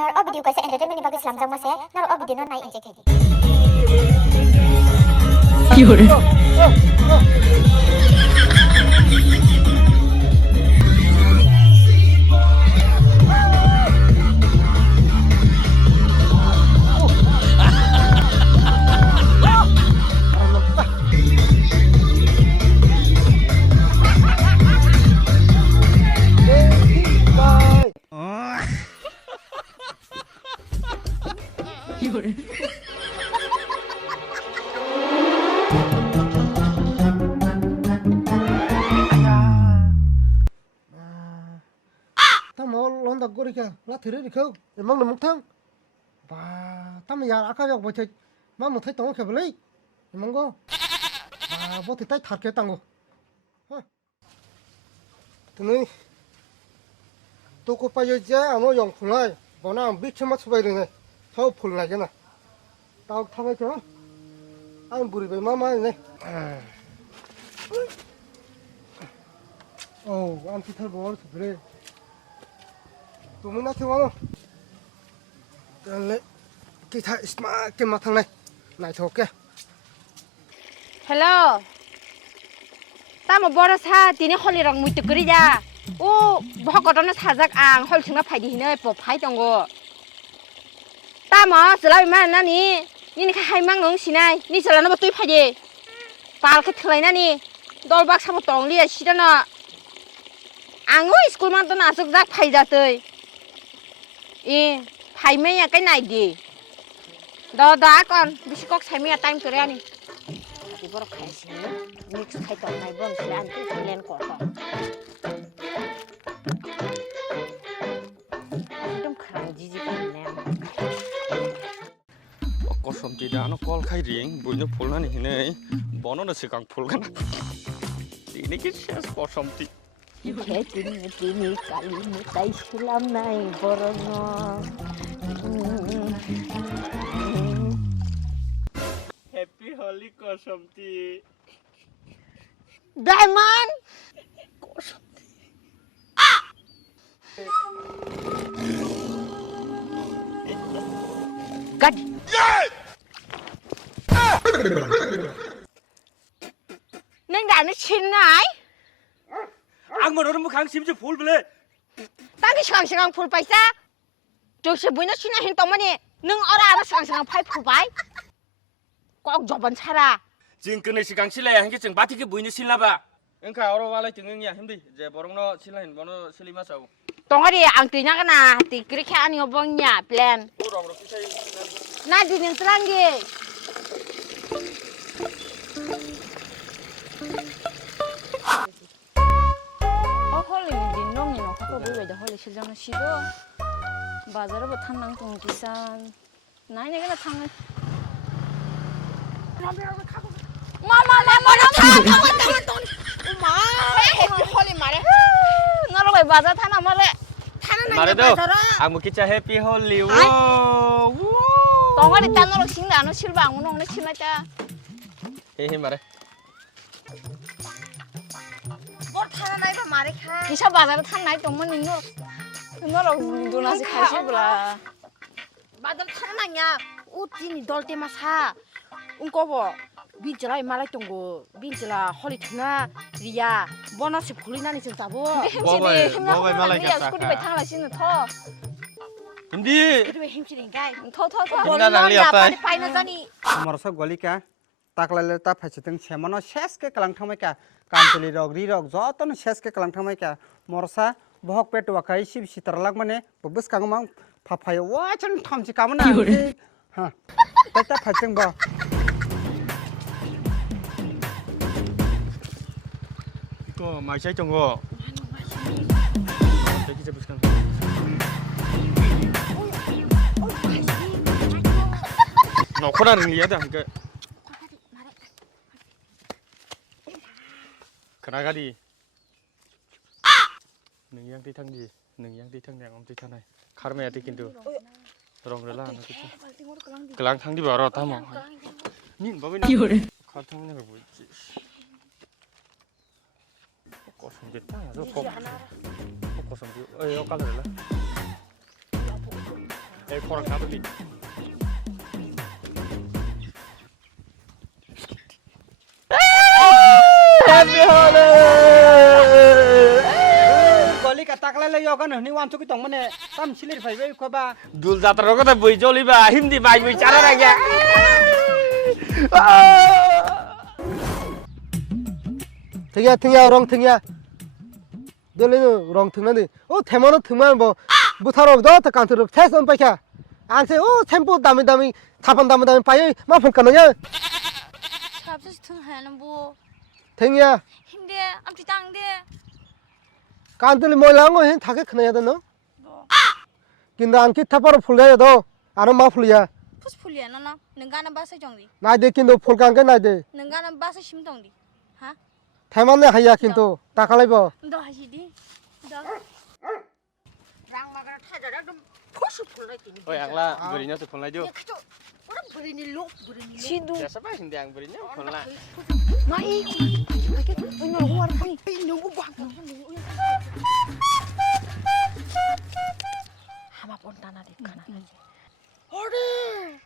Nar video kaisa entertainment ni bagus lamjang mase. Nar video no nai injek hedi. Yore. Gorika, not really cool. Among the Mukbang. Bah, Tamaya Akaya, what I Mamma take on Cavalry. Among go. What did I target tango? To me, Toko Payaja, I know young Fulai, but now I'm big too much waiting. How pull like a dog Tamaka? I'm buried by Mamma. Oh, I'm Peter Ball to play. Tụi nó thiếu không? Lấy cái thằng smart cái mặt thằng này thuộc kìa. Hello. Ta một bữa sa tí nữa Holi rong mui tụi ra. Ô, bao cái đó nó thả rác ang, Holi chúng nó phải đi nơi bộ phải trong go. Ta mà sẽ làm mà nè ní cái hai mang ngỗng xí này, ní sẽ làm nó bắt túi phải đi. Pal cái thằng này ní, đôi bác sao một tòng liền xí đó nè. Ang ơi, school mà tao nã súc rác phải ra tới. Phải mấy nhà cái này đi. Đó con, đi có thấy mấy time tới đây đi bớt khai xí, mix khai tàu này bớt xí ăn cái gì lên quả quả. Đông khang gì cái này. Có sớm tí đã nó call khai riêng, bụi nó phun lên như này, bỏ nó sẽ càng phunกัน. Tí này cái sẽ có sớm tí. Thế tí này cả lý một tay làm này bớt ngon. Happy Holi có sớm tí. Diamond. Có sớm tí. Cắt. Nên đã nó chín này. Ăn mà nó không kháng xím cho phun về lên. Tao cái sẵn phun phải sao? Chỗ sẽ bùi nó chín này hiện tổng mà nè. Nâng ở ra nó sẵn phải phun phải. Có ông dọc bắn xa ra. 지금 끝내 시간 실내 한 개쯤 바티게 보이는 실나봐. 응가 어로 와라 등응이야 힘들. 이제 버럭너 실내 번호 실리마서. 동아리 안 뛰냐 그나. 뛰 그렇게 아니고 뭐냐 플랜. 나 뒤는 쓰란게. Holi din nong ni no ko bu we da Holi 실장은 시도 바자르 뭐 탐낭 동기산 나이 내가 탐을 마마 탐 엄마 해피 Holi 말해 너로 왜 바자 타나 말해 타는 날 바자라 안 먹기자 해피 홀리 우 동아리 딴으로 신나 안 실바 안 오는 신나자 헤헤 말해 기사 바자르 탄 나이 동문 너로 누나지 가시구라 바자르 탄 나냐 옷진이 돌 때만 사 응거보 민지라 말할 동고 민지라 Holi 투나 리야 보너스 굴리나니 좀 잡어 힘지디 말라니까 스쿠티 배 탕라 신는 터 힘디 그래 힘지린가 터 힘나랑리야 파이나 자니 Marasa golika taklale ta phachiteng chemano shes ke kalang thamai ka kamteli rog ri rog joton shes ke kalang thamai ka morsa bohok pet wakai sib sitarlag mane bubus kangmang phaphay wachan thamchi kamana ha ta phacheng ba 이거 맛이 좀 거. 저기 좀 보시면. 너 코라는 리야다 그. 그나가리. 능양 뒤탕디, 능양 뒤탕량 엄 뒤탕네. 카르메야 뒤긴도. 그럼들라 나 그치. 그랑 탕디 바로 왔다 뭐. 닌 뭐면 카통네 거 보이지. Kosong kita, ada kok. Kosong juga. Ayo kalau lah. korak kabel ni. Happy Holi. Goli ka taklai le yoga ni wan chuki tong mane tam silir phai be ko ba Dul jatra ko ta bui joli ba hindi bai bui cara raja. 등이야 렁 등이야 너네는 렁 등나니 대만은 등만 뭐 무타로 너한테 간트로 태선 빠캬 안세 템포 담이 타판 담이 빠이 마폰 까느냐 Sabsa tung hanan bu. 등이야 Himde am ti tang de. 간들이 몰랑고 해 타게 크나야 되노 근데 안기 타파로 풀려야 너 아는 마 풀려 Pus pulia nana. Nengana basa jongdi. 나데 kin도 풀간게 나데 Nengana basa sim tongdi. Ha? 대만에 하야 kin도 타칼라이버 Ndo hasidi. Ndo. Rang magana thajara dum phusu phulai tini. Oh yang lah berinya tu phone laju. Kcho. Ora berini lok berini. Sidu. Biasa apa hindi yang berinya phone lah. Mai. Lagi punya luar pani. Nunggu bang. Hama pon tanah di kanan. Order.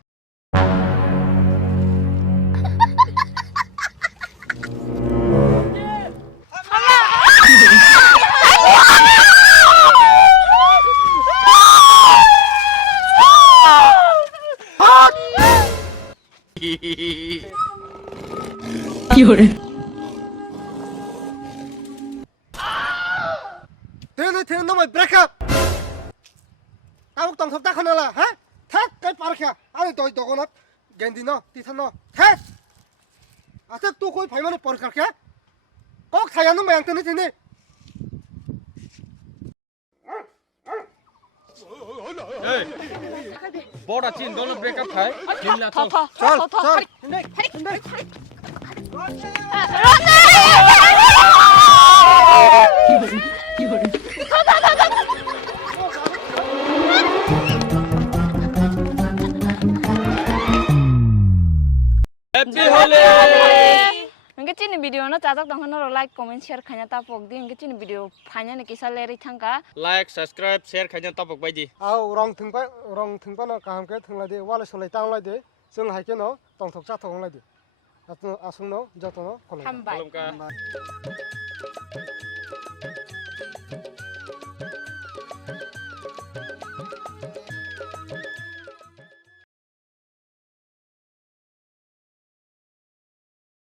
되는 놈의 브레이크업 아욱 동섭 딱 하나라 하? 탁 빠르게 아니 너 너거나 겐디너 디선너 탁 아삭 또 거기 발만에 빠르게 꼭 사야는 모양 뜨는 되네 Boda chin dono break up khai. Lim la chal. 잘 Happy Holi. Nengke chini video na chajak tong hono like comment share khanya ta pok di nengke chini video phanya ne kisa leri thangka. Like, subscribe, share kanya tapok baiji. 아우 렁 등반어 가함께 등라디 와르 솔레 땅라디 정 하이케노 동톡 자톡 홍라디 아승노 저토노 콜레 Hambai. Belum kah?